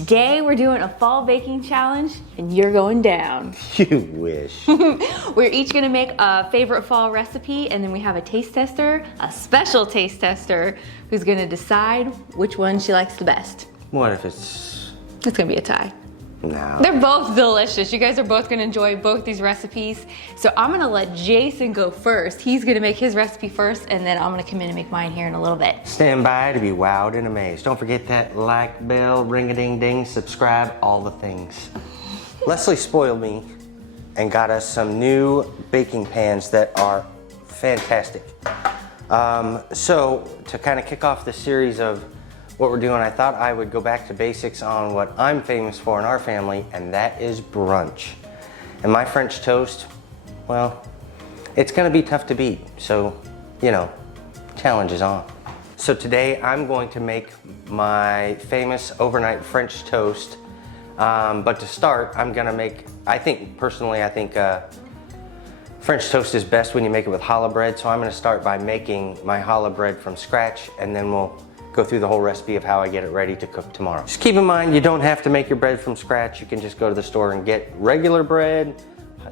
Today we're doing a fall baking challenge and you're going down. You wish. We're each gonna make a favorite fall recipe and then we have a taste tester, a special taste tester, who's gonna decide which one she likes the best. What if it's... It's gonna be a tie. No. They're both delicious. You guys are both gonna enjoy both these recipes. So I'm gonna let Jason go first. He's gonna make his recipe first and then I'm gonna come in and make mine here in a little bit. Stand by to be wowed and amazed. Don't forget that like bell, ring-a-ding-ding, subscribe, all the things. Leslie spoiled me and got us some new baking pans that are fantastic. So to kind of kick off the series of what we're doing, I thought I would go back to basics on what I'm famous for in our family, and that is brunch. And my French toast, well, it's gonna be tough to beat. So, you know, challenge is on. So today I'm going to make my famous overnight French toast. But to start, I'm gonna make, personally, I think French toast is best when you make it with challah bread. So I'm gonna start by making my challah bread from scratch, and then we'll go through the whole recipe of how I get it ready to cook tomorrow. Just keep in mind, you don't have to make your bread from scratch. You can just go to the store and get regular bread.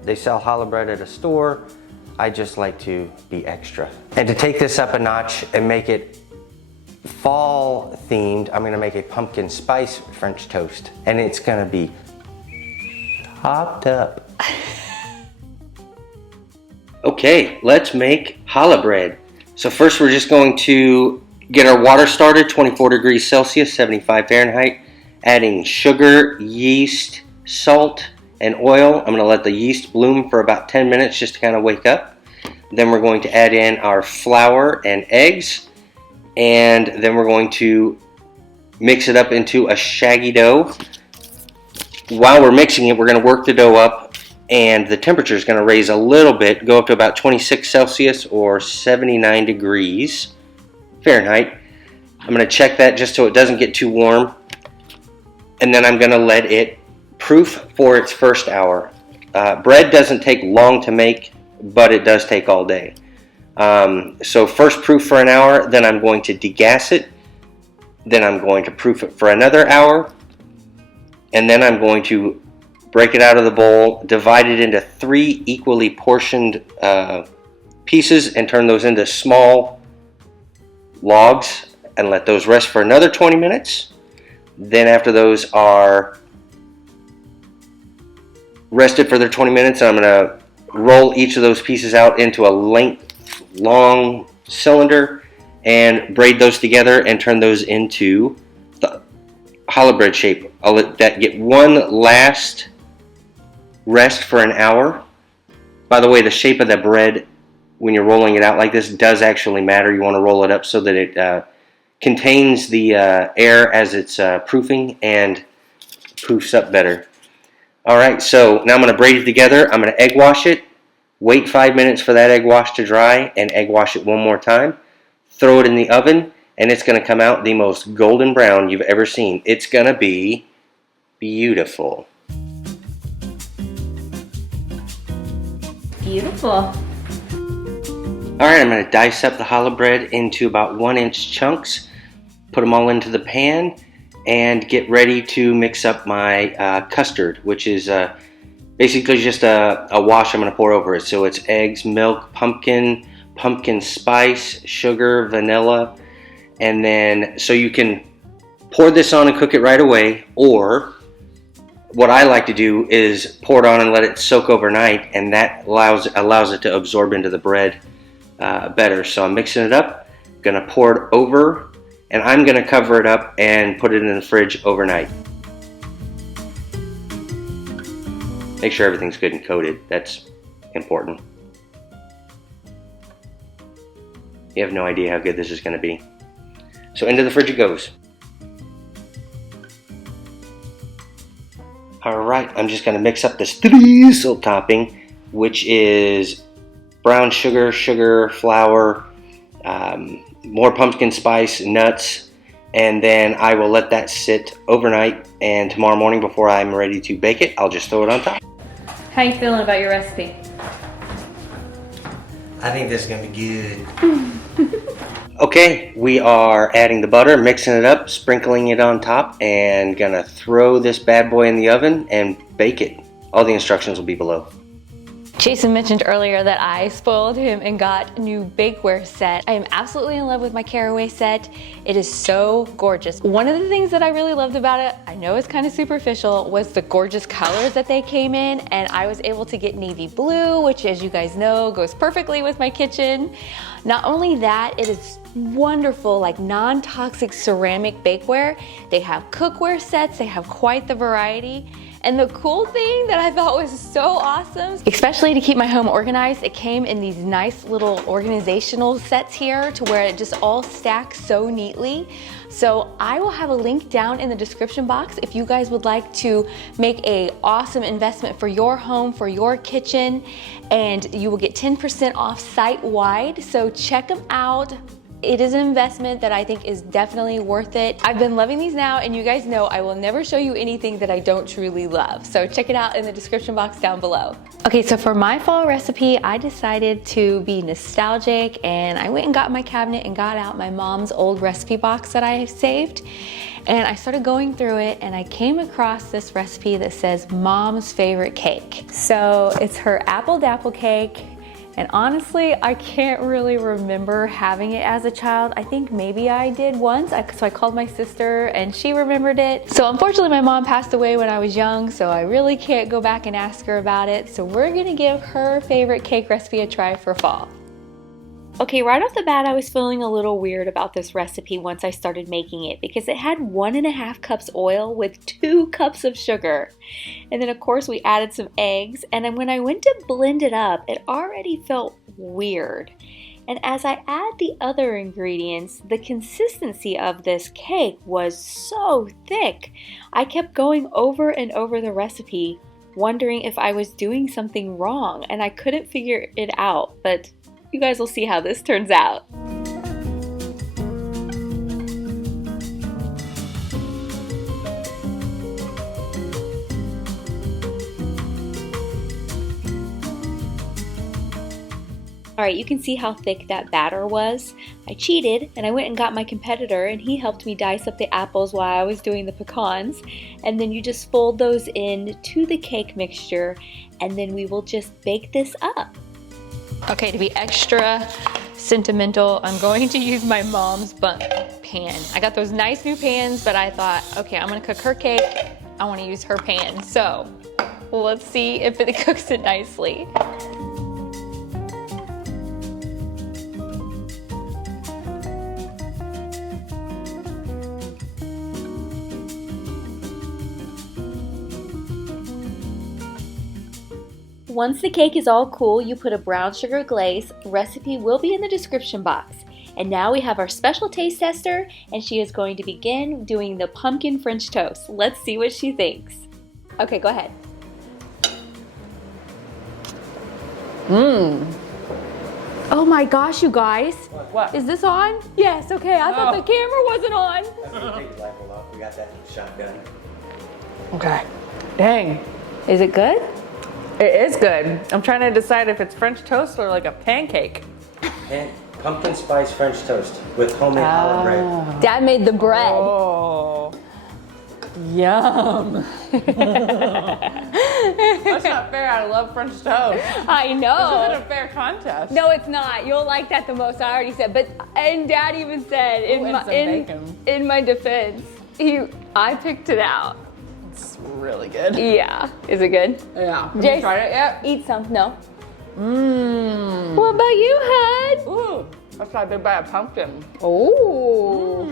They sell challah bread at a store. I just like to be extra. And to take this up a notch and make it fall themed, I'm gonna make a pumpkin spice French toast. And it's gonna be topped up. Okay, let's make challah bread. So first we're just going to get our water started, 24 degrees Celsius, 75 Fahrenheit, adding sugar, yeast, salt, and oil. I'm going to let the yeast bloom for about 10 minutes just to kind of wake up. Then we're going to add in our flour and eggs, and then we're going to mix it up into a shaggy dough. While we're mixing it, we're going to work the dough up, and the temperature is going to raise a little bit, go up to about 26 Celsius or 79 degrees Fahrenheit. I'm going to check that just so it doesn't get too warm, and then I'm going to let it proof for its first hour. Bread doesn't take long to make, but it does take all day. So first proof for an hour, then I'm going to degas it, then I'm going to proof it for another hour, and then I'm going to break it out of the bowl, divide it into 3 equally portioned pieces, and turn those into small logs and let those rest for another 20 minutes. Then after those are rested for their 20 minutes, I'm going to roll each of those pieces out into a long cylinder and braid those together and turn those into the challah bread shape. I'll let that get one last rest for an hour. By the way, the shape of the bread when you're rolling it out like this does actually matter. You want to roll it up so that it contains the air as it's proofing and poofs up better. Alright, so now I'm going to braid it together. I'm going to egg wash it, wait 5 minutes for that egg wash to dry, and egg wash it one more time. Throw it in the oven, and it's going to come out the most golden brown you've ever seen. It's going to be beautiful. Beautiful. Alright, I'm going to dice up the challah bread into about 1-inch chunks, put them all into the pan, and get ready to mix up my custard, which is basically just a wash I'm going to pour over it. So it's eggs, milk, pumpkin spice, sugar, vanilla, and then so you can pour this on and cook it right away, or what I like to do is pour it on and let it soak overnight, and that allows it to absorb into the bread better. So I'm mixing it up, gonna pour it over, and I'm gonna cover it up and put it in the fridge overnight. Make sure everything's good and coated. That's important. You have no idea how good this is gonna be. So into the fridge it goes. Alright, I'm just gonna mix up the Streusel topping, which is brown sugar, flour, more pumpkin spice, nuts, and then I will let that sit overnight, and tomorrow morning before I'm ready to bake it, I'll just throw it on top. How you feeling about your recipe? I think this is gonna be good. Okay, we are adding the butter, mixing it up, sprinkling it on top, and gonna throw this bad boy in the oven and bake it. All the instructions will be below. Jason mentioned earlier that I spoiled him and got a new bakeware set. I am absolutely in love with my Caraway set. It is so gorgeous. One of the things that I really loved about it, I know it's kind of superficial, was the gorgeous colors that they came in, and I was able to get navy blue, which as you guys know, goes perfectly with my kitchen. Not only that, it is wonderful, like non-toxic ceramic bakeware. They have cookware sets, they have quite the variety. And the cool thing that I thought was so awesome, especially to keep my home organized, it came in these nice little organizational sets here to where it just all stacks so neatly. So I will have a link down in the description box if you guys would like to make an awesome investment for your home, for your kitchen, and you will get 10% off site-wide. So check them out. It is an investment that I think is definitely worth it. I've been loving these now, and you guys know I will never show you anything that I don't truly love. So check it out in the description box down below. Okay, so for my fall recipe, I decided to be nostalgic, and I went and got my cabinet and got out my mom's old recipe box that I saved. And I started going through it, and I came across this recipe that says Mom's Favorite Cake. So it's her apple dapple cake. And honestly, I can't really remember having it as a child. I think maybe I did once, so I called my sister and she remembered it. So unfortunately my mom passed away when I was young, so I really can't go back and ask her about it. So we're gonna give her favorite cake recipe a try for fall. Okay, right off the bat, I was feeling a little weird about this recipe once I started making it because it had 1.5 cups oil with 2 cups of sugar. And then of course we added some eggs, and then when I went to blend it up, it already felt weird. And as I add the other ingredients, the consistency of this cake was so thick. I kept going over and over the recipe, wondering if I was doing something wrong, and I couldn't figure it out, but you guys will see how this turns out. Alright, you can see how thick that batter was. I cheated and I went and got my competitor, and he helped me dice up the apples while I was doing the pecans. And then you just fold those into the cake mixture, and then we will just bake this up. Okay, to be extra sentimental, I'm going to use my mom's bun pan. I got those nice new pans, but I thought, okay, I'm gonna cook her cake. I wanna use her pan. So let's see if it cooks it nicely. Once the cake is all cool, you put a brown sugar glaze. Recipe will be in the description box. And now we have our special taste tester, and she is going to begin doing the pumpkin French toast. Let's see what she thinks. Okay, go ahead. Oh my gosh, you guys. What? Is this on? Yes, okay, I thought the camera wasn't on. Take the light bulb off. We got that shotgun. Okay. Dang. Is it good? It is good. I'm trying to decide if it's French toast or like a pancake. And pumpkin spice French toast with homemade challah bread. Dad made the bread. Oh. Yum. That's not fair. I love French toast. I know. This isn't a fair contest. No, it's not. You'll like that the most. I already said, but and Dad even said and some bacon. in my defense, I picked it out. It's really good. Yeah. Is it good? Yeah. Have Jace, you tried it yet? eat some. No. Mmm. What about you, Hud? Ooh. That's why I did buy a pumpkin. Oh.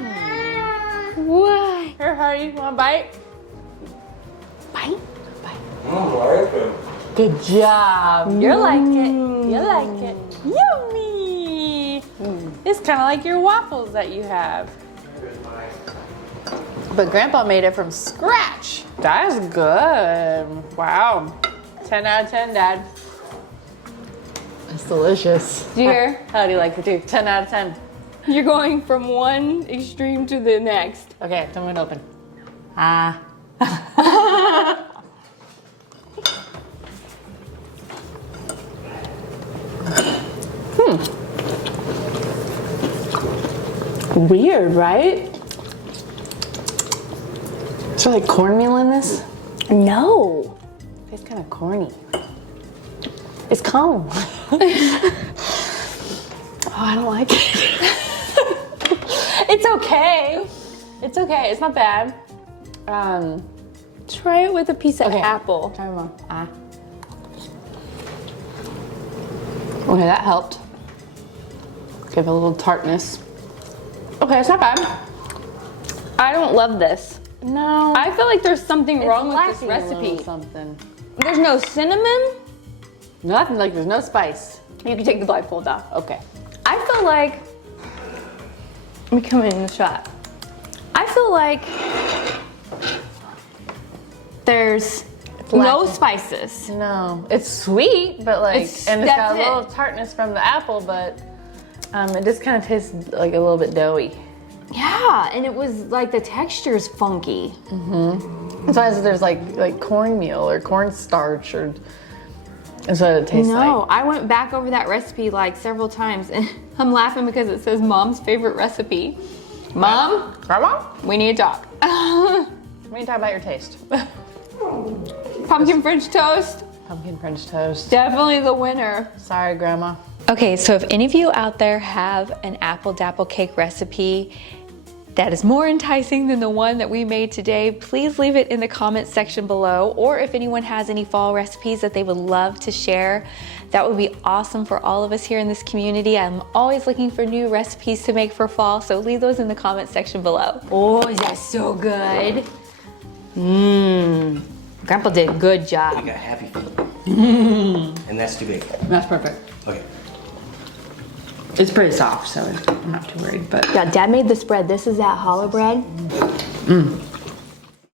What? Here, Hardy, you want a bite? Bite? Good job. You like it. You like it. Yummy. It's kind of like your waffles that you have. But Grandpa made it from scratch. That is good. Wow. 10 out of 10, Dad. It's delicious. Do you hear? How do you like it too? 10 out of 10. You're going from one extreme to the next. Okay, I'm gonna open. Weird, right? Is there like cornmeal in this? No. It's kind of corny. It's cone. Oh, I don't like it. It's okay. It's okay. It's not bad. Try it with a piece of Okay. apple. Try one. Okay, that helped. Give it a little tartness. Okay, it's not bad. I don't love this. No. I feel like there's something wrong with this lacking a little recipe. something. There's no cinnamon. Nothing, like there's no spice. You can take the blindfold off. Okay. I feel like, let me come in the shot. I feel like there's no lacking. spices. No, it's sweet, but like, It's- and it's got a that's it. little tartness from the apple, but it just kind of tastes like a little bit doughy. Yeah, and it was like the texture's funky. Sometimes there's like cornmeal or cornstarch, or that's what it tastes No, like. I went back over that recipe like several times and I'm laughing because it says mom's favorite recipe. Mom, Grandma, we need to talk. we need to talk about your taste. Pumpkin French toast, Pumpkin French toast. definitely the winner. Sorry, Grandma. Okay, so if any of you out there have an apple dapple cake recipe that is more enticing than the one that we made today, please leave it in the comments section below. Or if anyone has any fall recipes that they would love to share, that would be awesome for all of us here in this community. I'm always looking for new recipes to make for fall, so leave those in the comments section below. Oh, is that so good? Mmm, Grandpa did a good I job. got happy feet. And that's too big. That's perfect. Okay. It's pretty soft, so I'm not too worried. But Yeah, Dad made the spread. This is that challah bread.